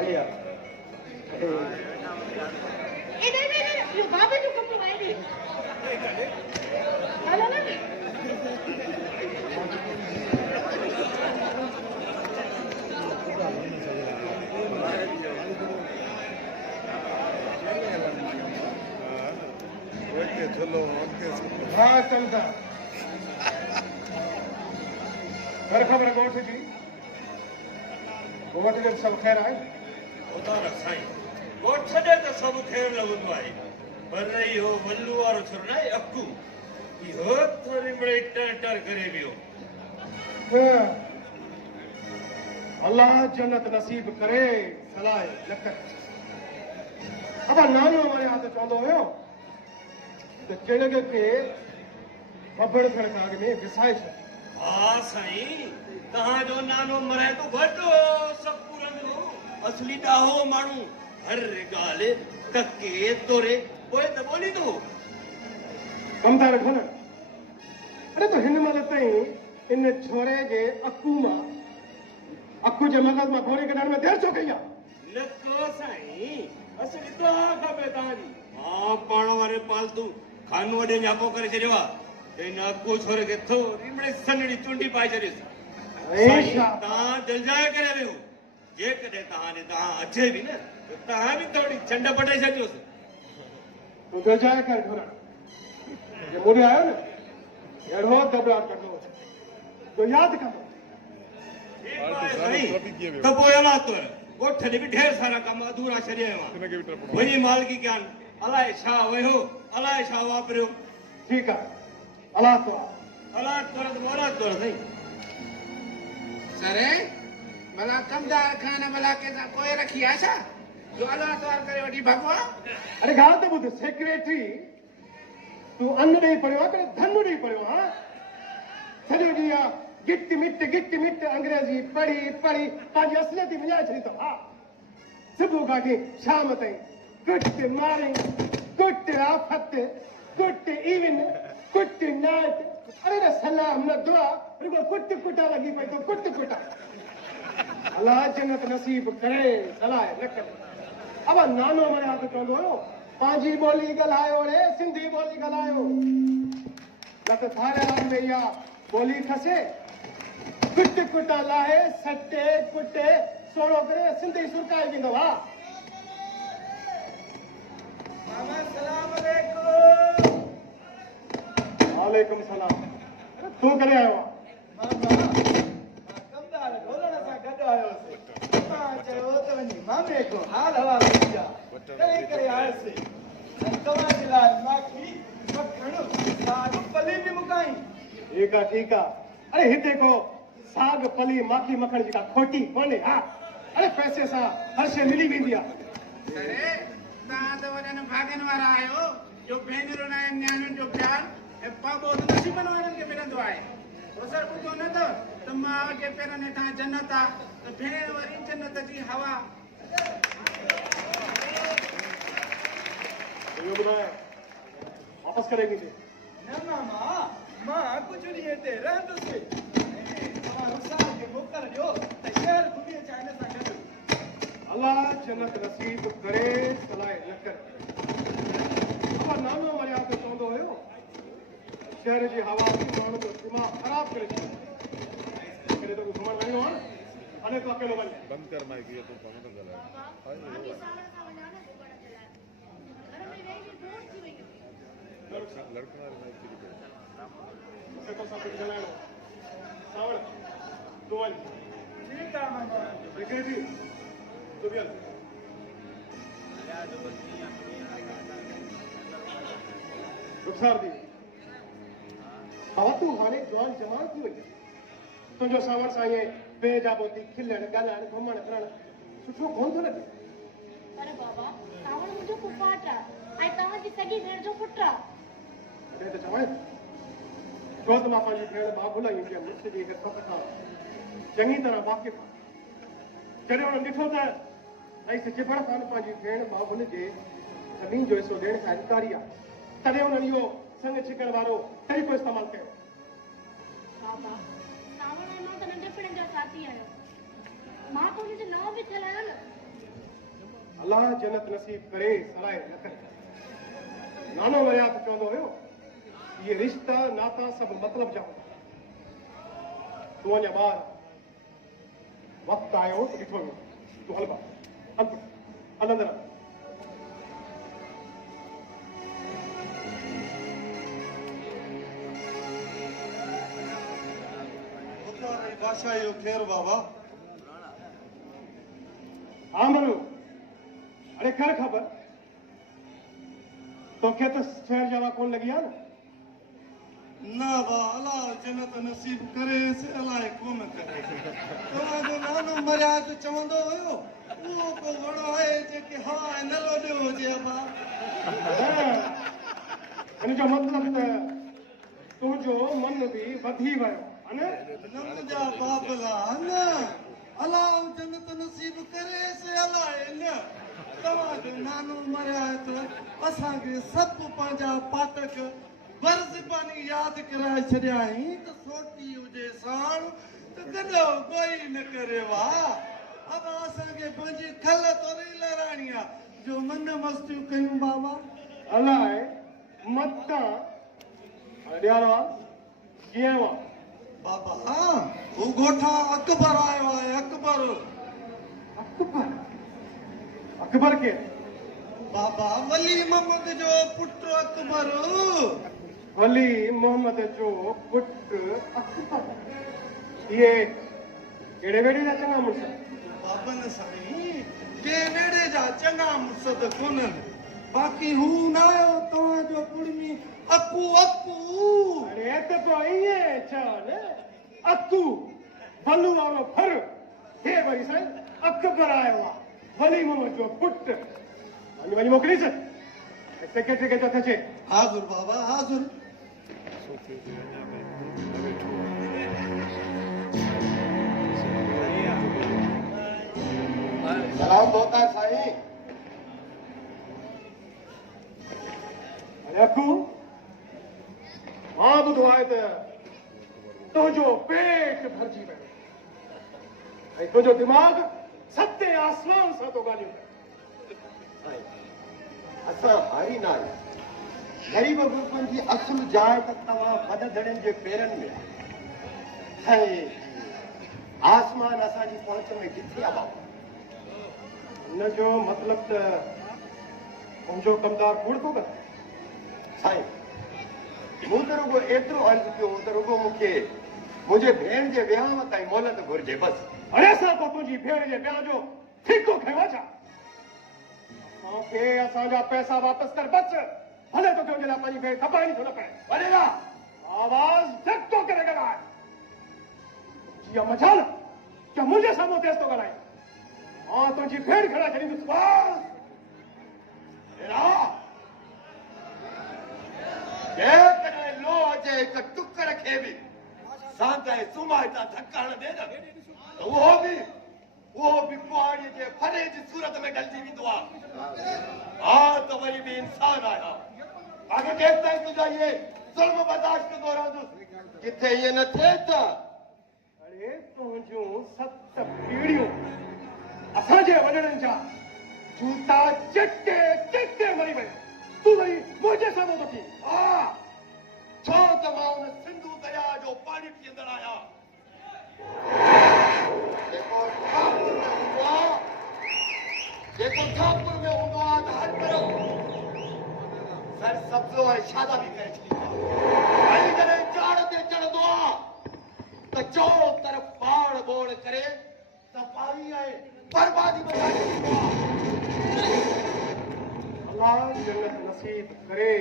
भैया यो बाबे जो कपड़ो आए दी हेलो ना चलो हाँ चलता घर खबर गोठ जी गोठ जो सब खैर आहे होता न साईं गोठ छॾे त सभु ख़ैरु लॻंदो आहे पर इहो वल्लू वारो छो न आहे अकू इहो थोरी मिड़ई टर टर करे वियो हाँ। अल्लाह जन्नत नसीब करे सलाह लख अब नानो हमारे हाथ चवंदो हुयो त चिड़ग खे बबड़ थियण खां अॻु में विसाए छॾ हा साईं तव्हांजो नानो मराए तो वॾो सभु रंगो असली ॾाहो माण्हू हर ॻाल्हि तके तोरे पोइ त ॿोली थो कम था रखो न अरे तो हिन महिल ताईं इन छोरे जे अकू मां अकू जे मगज़ मां गोरी कढण में देरि छो कई आहे न को साईं असली दुआ खपे तव्हांजी मां पाण वारे पालतू खानू वॾे जापो करे छॾियो आहे त हिन अकू छोरे खे थोरी मिड़ई सन्हड़ी चुंडी पाए छॾियोसि साईं तव्हां दिलजाए करे वियो जेकॾहिं तव्हां अचे बि न त तव्हां बि थोरी चंड पटे छॾियोसि तूं दिलजाए कर घोरा ये मुड़े आयो न अहिड़ो दबड़ाट कंदो तो यादि कंदो त पोइ अला तोर ॻोठ ॾे बि ढेर सारा कम अधूरा छॾिया आहिनि वञी मालकी कयानि अलाए छा वियो अलाए छा वापरियो ठीकु आहे अलाह तो अला तोर त मोला तोर साईं सरे भला कमदार खान भला के कोई रखी है छा जो अल्लाह तवार करे वठी भगवा अरे ॻाल्हि त ॿुध सेक्रेटरी तूं अन्न ॾेई पढ़ियो आहे कि धन ॾेई पढ़ियो आहे सॼो ॾींहुं आहे गिट मिट अंग्रेजी पढ़ी पढ़ी पंहिंजी असलियत विञाए छॾी अथव हा सुबुह खां वठी शाम ताईं कुट मारिंग कुट आफत कुट इवन कुट नाट अरे न सलाम न दुआ रुगो कुट कुटा लॻी पई तो कुट कुटा अल्लाह जन्नत नसीब करे सलाह न करे अब नानो मरे हाथ चवंदो हुयो पंहिंजी ॿोली ॻाल्हायो रे सिंधी ॿोली ॻाल्हायो न त थारे हाल में इहा ॿोली खसे कुट कुटा लाहे सटे कुटे सोड़ो करे सिंधी सुरकाए ॾींदो हा मामा सलाम अलैकुम वालेकुम सलाम तूं करे आयो आहे मामा कमदार ढोलण सां गॾु आयोसीं मां चयो त वञी मामे को हाल हवाल पुछां तंहिं करे आयोसीं ऐं तव्हांजे लाइ माखी मखण साग पली बि मुकाई ठीक है अरे हिते को साग पली माखी मखण जेका खोटी कोन्हे हा अरे पैसे सां हर शइ मिली वेंदी आहे सरे तव्हां त वॾनि भागनि वारा आहियो जो भेनरूं न आहिनि न्याणियुनि जो प्यार ऐं पाबो त नसीबनि वारनि खे मिलंदो आहे सर ॿुधो न त मां जे पेरनि हेठां जन्नत आहे त भेण वरी जन्नत जी हवा इहो ॿुधाए वापसि करे ॾींदे न मामा मां कुझु ॾींहं हिते रहंदुसि तव्हां रुसार खे मोकल ॾियो त शहर घुमी अचां हिन सां गॾु अल्लाह जन्नत नसीब करे सलाह न करे अब नानो मरिया तो चवंदो हुयो शहर जी हवा बि माण्हू जो दिमाग़ ख़राब करे छॾींदी केॾे तो घुमण वञो आहे न अने तो अकेलो वञ बंद कर माइक ये तो कम न गला लड़का माइक की उसे तो सब कुछ ॻाल्हाइणो सावण तूं वञ ठीकु आहे मामा सेक्रेटरी तूं बि हल रुखसार दी तूं हाणे जवान जवान थी वई तुंहिंजो सावण सां ईअं बेजाबोती खिलण ॻाल्हाइण घुमण फिरण सुठो कोन थो लॻे अरे बाबा सावण मुंहिंजो पुफाट आहे ऐं तव्हांजी सॻी भेण जो पुटु आहे अरे त चवां छो त मां पंहिंजी भेण बाबुल जी मुड़ुस जी हिकु खां चङी तरह वाक़िफ़ आहे जॾहिं हुन ॾिठो त ऐं चिपड़ खान पंहिंजी भेण बाबुल जे ज़मीन जो हिसो ॾियण खां इनकारी आहे तॾहिं हुननि इहो संग छिकण वारो तरीक़ो इस्तेमालु कयो बाबा सावण मां त नंढपण जा साथी आहियो मां त हुनजो नओं बि थियल आहियां न अल्लाह जन्नत नसीब करे सलाए न करे नानो मर्याद चवंदो हुयो ये रिश्ता नाता सब मतलब जा हूंदा तू अञा ॿार वक़्तु आयो त ॾिठो वियो तू हल भाउ हल अंदरि भाषा यो खेर बाबा हाँ मनु अरे कर खबर तो क्या तो शहर जावा कौन लगी है ना ना बा अल्लाह जन्नत नसीब करे से अल्लाह कोन करे तव्हांजो नानो मर्याद चवंदो हुयो उहो को वणो आहे जेके हा न लोॾियो हुजे अबा इन जो मतलब त तुंहिंजो मन बि वधी वियो है न न मुंहिंजा बाबला न अल्लाह जन्नत नसीब करे से अल्लाह न तव्हांजो नानो मर्याद असांखे सभु पंहिंजा पातक बरज़बानी यादि कराए छॾिया आहीं त सोटी हुजे साण त गॾो कोई न करे वाह अब असांखे पंहिंजी खल तोरी लहराइणी आहे जो मन मस्तियूं कयूं बाबा अलाए मतां ॾियारो कीअं हुआ बाबा हू ॻोठा अकबर आयो आहे अकबर अकबर अकबर के बाबा वली मोहम्मद जो पुट अकबर वली मोहम्मद जो पुट अकबर ये कहिड़े वेड़े जा चङा मुड़स बाबन साईं के वेड़े जा चङा मुर्सद कोन्हनि बाक़ी हू न आयो तव्हांजो कुड़मी अकू अकू अरे त पोइ ईअं चओ न अकू वलू वारो फर हे वरी साईं अकबर आयो आहे वली मोहम्मद जो पुट वञी वञी मोकिलीस सेक्रेटरी खे चओ अचे हाज़ुर बाबा हाज़ुर सलाम मोहताज साईं अरे अकू मां ॿुधो आहे त तुंहिंजो पेट भरिजी वियो ऐं तुंहिंजो दिमाग़ सते आसमान सां थो ॻाल्हियूं असां हारी न आहियूं ग़रीब गुरबनि जी असुल जाइ त तव्हां वॾ धड़नि जे पेरनि में आहे ऐं आसमान असांजी पहुच में किथे आहे बाबा हिन जो मतिलब त मुंहिंजो कमदार कूड़ थो करे साईं मूं त रुगो एतिरो अर्ज़ु कयो त रुगो मूंखे मुंहिंजे भेण जे विहांव ताईं मोहलत घुरिजे बसि अरे असां को तुंहिंजी भेण जे विहांउ जो ठीको खयो छा असांखे असांजा पैसा वापसि कर बसि भले तोखे हुनजे लाइ पंहिंजी भेण खपाइणी छो न पए वॾेरा आवाज़ झटको करे ॻाल्हाए जीअं मजाल क्या मुंहिंजे साम्हूं तेज़ थो ॻाल्हाए मां तुंहिंजी भेण खणा छॾींदुसि बसि जेकॾहिं लो अचे हिकु टुकर खे बि सांताए सुमाए था धका हण ॾे न त उहो बि कुआड़ीअ जे फने जी सूरत में ढलिजी वेंदो आहे हा त वरी बि इंसान आहियां आगे केसि ताईं तुंहिंजा इहे ज़ुल्म बर्दाश्त कंदो रहंदुसि किथे ईअं न थिए त अरे तुंहिंजूं 7 पीढ़ियूं असांजे वॾड़नि जा जूता चिटे चिटे मरी विया तूं वरी मुंहिंजे साम्हूं थो थी हा छो त मां हुन सिंधू दरिया जो पाणी पीअंदड़ आहियां जेको ठाकुर में हूंदो आहे त हर तरफ़ सर सब्ज़ो ऐं शादा बि करे छॾींदो आहे ऐं जॾहिं चाड़ ते चढ़ंदो आहे त चोरो तरफ़ बाड़ बोड़ करे तबाही ऐं बर्बादी मचाए छॾींदो आहे अलाह जन्नत नसीब करे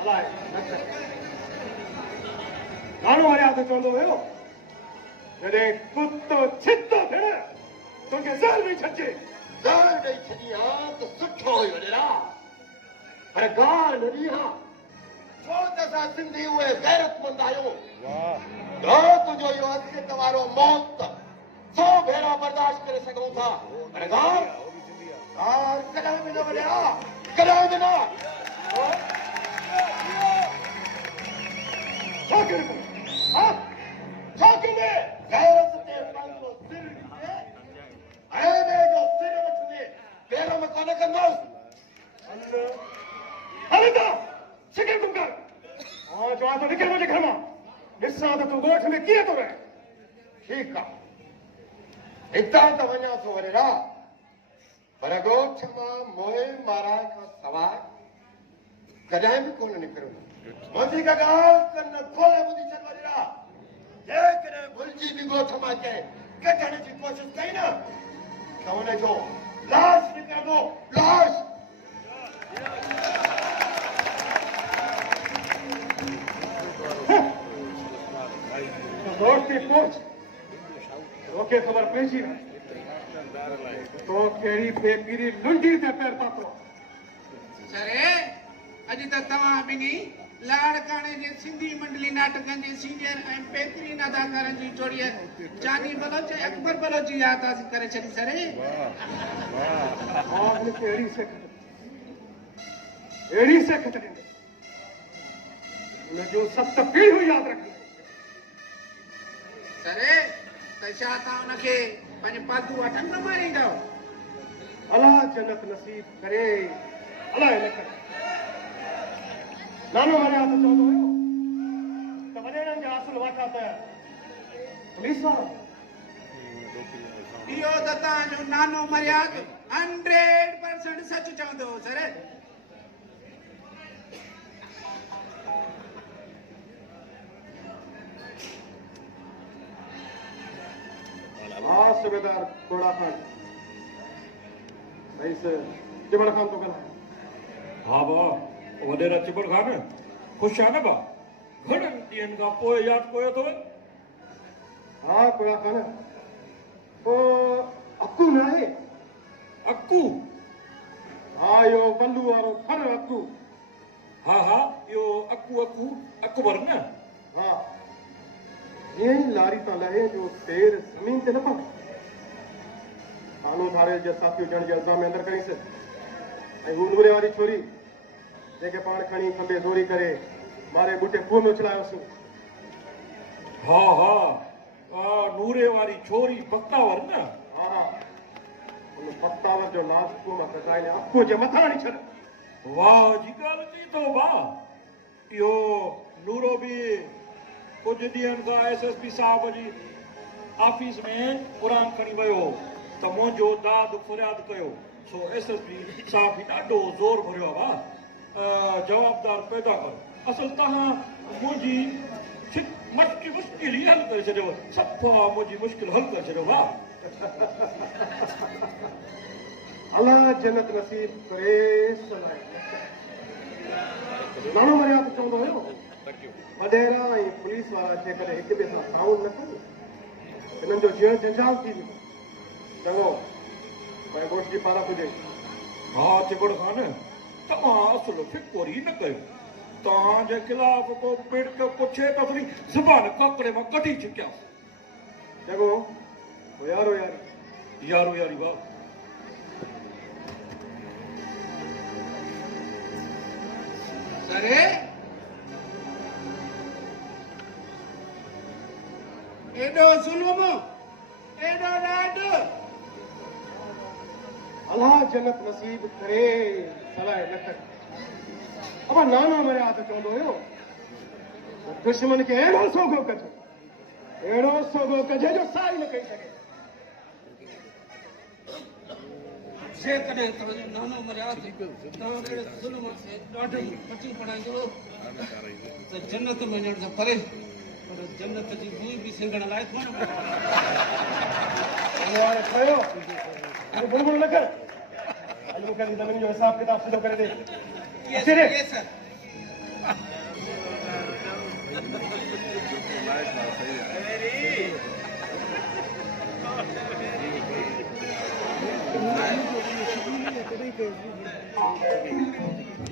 अलाए न करे गानो मर्याद चवंदो हुयो जॾहिं कुतो छितो थिए तोखे ज़हर बि छॾिजे ॻाल्हि ॾेई छॾी हा त सुठो हुयो ॾेरा पर ॻाल्हि न ॾी हा छो त असां सिंधी उहे गैरतमंद आहियूं तुंहिंजो इहो हसियत वारो मौत 100 भेरा बर्दाश्त करे सघूं था पर ॻाल्हि कॾहिं बि न वॾेरा कॾहिं बि न छा करे हा छा कंदे गैरत ते पंहिंजो सिर ॾिजे ऐं ॿिए जो सिर वठंदे पेर में कोन में कीअं थो रहे? ठीकु आहे हितां त वञा थो वरे रा पर ॻोठ मां मोहे माराए खां सवाइ कॾहिं बि कोन निकिरियो मुंहिंजी का ॻाल्हि कन खोले ॿुधी छॾ वरे रा जेकॾहिं भुलिजी बि ॻोठ मां कंहिं कढण जी कोशिशि कई न त हुनजो लाश निकिरंदो लाश दोस्ती पहुंच तोखे ख़बर पइजी वई तो कहिड़ी बेपीरी लुंडी ते पैर पातो सरे अॼु त तव्हां ॿिन्ही लाड़काणे जे सिंधी मंडली नाटकनि जे सीनियर ऐं बहितरीन अदाकारनि जी जोड़ीअ जानी बलोच ऐं अकबर बलोच जी यादि हासिल करे छॾी सरे मां हुनखे अहिड़ी सेखत ॾिनी हुनजूं 7 पीढ़ियूं यादि रखंदी सरे त छा तव्हां हुनखे पंहिंजे पालतू वठनि न मारींदव अलाह जन्नत नसीब करे अलाए न करे नानो मरिया त चवंदो हुयो त वॾेरनि जा असुल वाटा त पुलिस वारा इहो त तव्हांजो नानो मर्याद 100% सच चवंदो हो सर हाँ सूबेदार घोड़ा खान रईस चिबड़ खान तो ॻाल्हाए हा बा वॾेरा चिबड़ खान ख़ुशि आहे न बा घणनि ॾींहंनि खां पोइ यादि कयो अथव हाँ घोड़ा खान ओ अक्कू न आहे अक्कू हाँ इहो बल्लू वारो फर अक्कू हा हा इहो अक्कू अक्कू अकबर न हाँ जीअं ई लारी तां लहे जो पेर ज़मीन ते न पवे कानून धारे जे साथियूं ॼण जे इल्ज़ाम में अंदरि कईंसि ऐं हू नूरे वारी छोरी जंहिंखे पाण खणी खंबे ज़ोरी करे मारे बूटे खूह में उछलायोसीं हा हा नूरे वारी छोरी बख्तावर न हा हा उन बख्तावर जो नास खूह मां कढाए अखो जे मथां हणी छॾ वाह जी ॻाल्हि चई अथव बा इहो नूरो बि कुझु ॾींहंनि खां SSP साहिब जी ऑफिस में क़ुर खणी वियो त मुंहिंजो दाद फरियाद कयो सो SSP साहिब बि ॾाढो ज़ोर भरियो आहे जवाबदार पैदा कयो असल तव्हां मुंहिंजी मुश्किल ई हल करे छॾियो सफ़ा मुंहिंजी मुश्किल हल करे छॾियो भाउ अलाह जन्नत नसीब करे नानो मरिया त चवंदो हुयो वॾेरा ऐं पुलिस वारा जेकॾहिं हिक ॿिए सां ताउन न कनि हिननि जो जीअं जंजाल थी वेंदो चङो भई ॻोठ जी पारा पुॼे हा चिबड़ खान तव्हां असुल फिकोर ई न कयो तव्हांजे ख़िलाफ़ को पिड़क पुछे त वरी ज़बान काकड़े मां कढी चुकियासीं चङो यारो यारी यारो यारी वाह सरे एॾो ज़ुल्म एॾो ॾाढो अलाह जन्नत नसीब करे सलाह न करे अब नानो मरिया त चवंदो हुयो दुश्मन खे अहिड़ो सोगो कजे जो साई न कही सघे जेकॾहिं तव्हांजो नानो मर्याद तव्हां कहिड़े ज़ुल्म से ॾाढो बची पढ़ाईंदो त जन्नत में वञण सां परे पर जन्नत जी बूई बि सिंगण लाइ कोन बुलबुल न कर अॼु मूंखे ज़मीन जो हिसाब किताब सिधो करे ॾे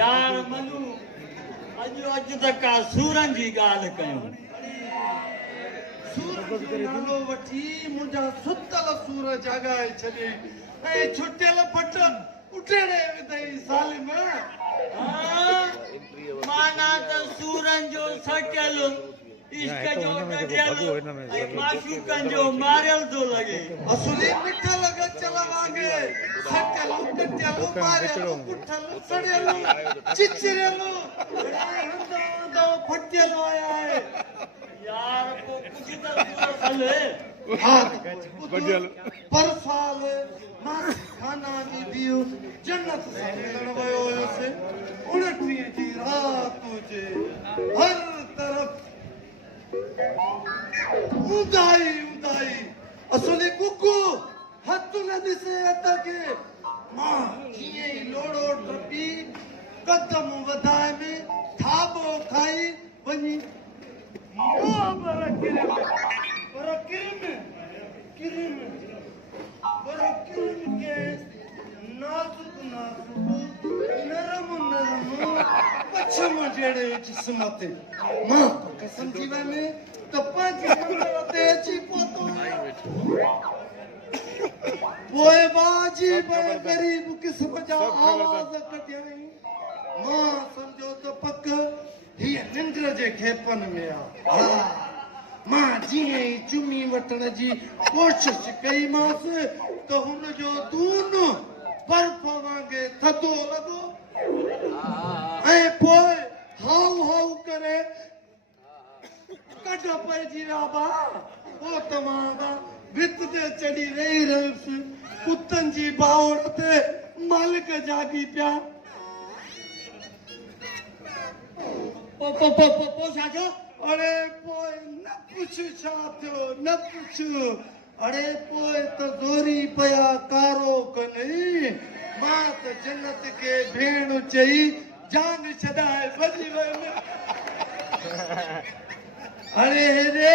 यार मनु अॼु तक सूरनि जी ॻाल्हि कयूं नालो वठी मुंहिंजा सुतल सूर जगाए छॾे ऐं छुटियल पट उटेड़े विधई ज़ालिम माना त सूरनि जो सटियल इश्क जो डढियल ऐं माशूकनि जो मारियल थो लॻे असुली मिठल गचल वांगे सटियल कटियल मारियल पुठल सड़ियल चिचिरियल हंदो फटियल आया आहे यार को कुछ तो सूरत हले हाँ पर साल मां खाना दी दियो जन्नत से मिलण वयो हुयसि 29 जी रात जे हर तरफ उदाई उदाई असली कुकु हथ न दिसे अता के मां जीअं ई लोड़ो टपी कदम वधाए में थाबो खाई वञी पर किरम के नाजुक नाजुक नरम नरम पछम जड़े जिस्म ते मां कसम थी वने त पांच मंगल ते अची पोतो पोए बाजी पे गरीब किस्म जा आवाज कढियई मां समझो त पक ही निंद्र जे खेपन में आ मां जीअं ई चुमी वठण जी कोशिश कई मांस त हुन जो दून बर्फ वांगे थधो लॻो ऐं पोइ हाउ हाउ करे कढ पइजी विया बा पोइ त मां भित ते चढ़ी वेही रहियुसि कुतनि जी बाउड़ ते मालिक जागी पिया पो साजो अरे पोइ न पुछ छा थियो न पुछ अरे पोइ त ज़ोरी पिया कारो कनि मां त जन्नत खे भेण चई जान छॾाए भॼी वयुमि अरे हेरे